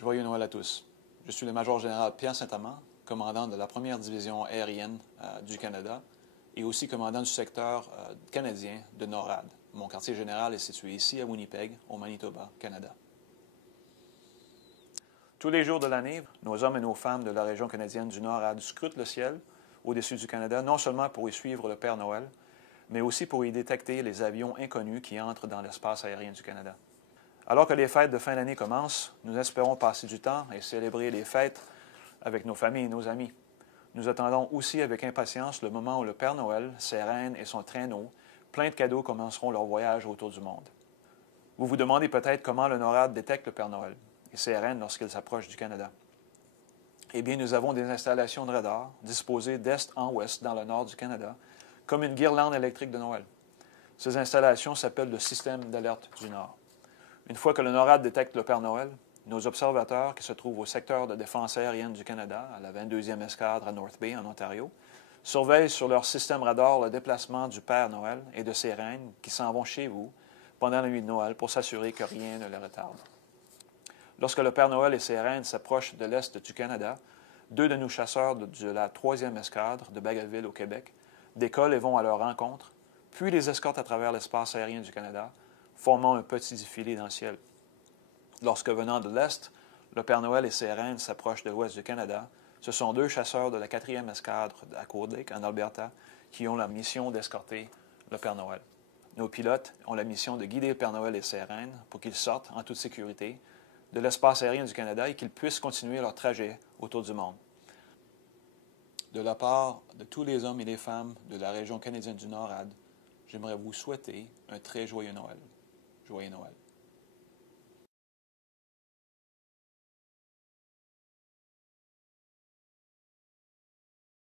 Joyeux Noël à tous. Je suis le Major général Pierre Saint-Amand, commandant de la 1re division aérienne du Canada et aussi commandant du secteur canadien de NORAD. Mon quartier général est situé ici à Winnipeg, au Manitoba, Canada. Tous les jours de l'année, nos hommes et nos femmes de la région canadienne du NORAD scrutent le ciel au-dessus du Canada, non seulement pour y suivre le Père Noël, mais aussi pour y détecter les avions inconnus qui entrent dans l'espace aérien du Canada. Alors que les fêtes de fin d'année commencent, nous espérons passer du temps et célébrer les fêtes avec nos familles et nos amis. Nous attendons aussi avec impatience le moment où le Père Noël, ses reines et son traîneau, plein de cadeaux, commenceront leur voyage autour du monde. Vous vous demandez peut-être comment le NORAD détecte le Père Noël et ses reines lorsqu'il s'approche du Canada. Eh bien, nous avons des installations de radar disposées d'est en ouest dans le nord du Canada, comme une guirlande électrique de Noël. Ces installations s'appellent le système d'alerte du Nord. Une fois que le NORAD détecte le Père Noël, nos observateurs, qui se trouvent au secteur de défense aérienne du Canada, à la 22e escadre à North Bay, en Ontario, surveillent sur leur système radar le déplacement du Père Noël et de ses reines qui s'en vont chez vous pendant la nuit de Noël pour s'assurer que rien ne les retarde. Lorsque le Père Noël et ses reines s'approchent de l'est du Canada, 2 de nos chasseurs de la 3e escadre de Bagotville au Québec décollent et vont à leur rencontre, puis les escortent à travers l'espace aérien du Canada, formant un petit défilé dans le ciel. Lorsque venant de l'Est, le Père Noël et ses reines s'approchent de l'Ouest du Canada, ce sont 2 chasseurs de la 4e escadre à Cold Lake, en Alberta, qui ont la mission d'escorter le Père Noël. Nos pilotes ont la mission de guider le Père Noël et ses reines pour qu'ils sortent en toute sécurité de l'espace aérien du Canada et qu'ils puissent continuer leur trajet autour du monde. De la part de tous les hommes et les femmes de la région canadienne du NORAD, j'aimerais vous souhaiter un très joyeux Noël. Joyeux Noël.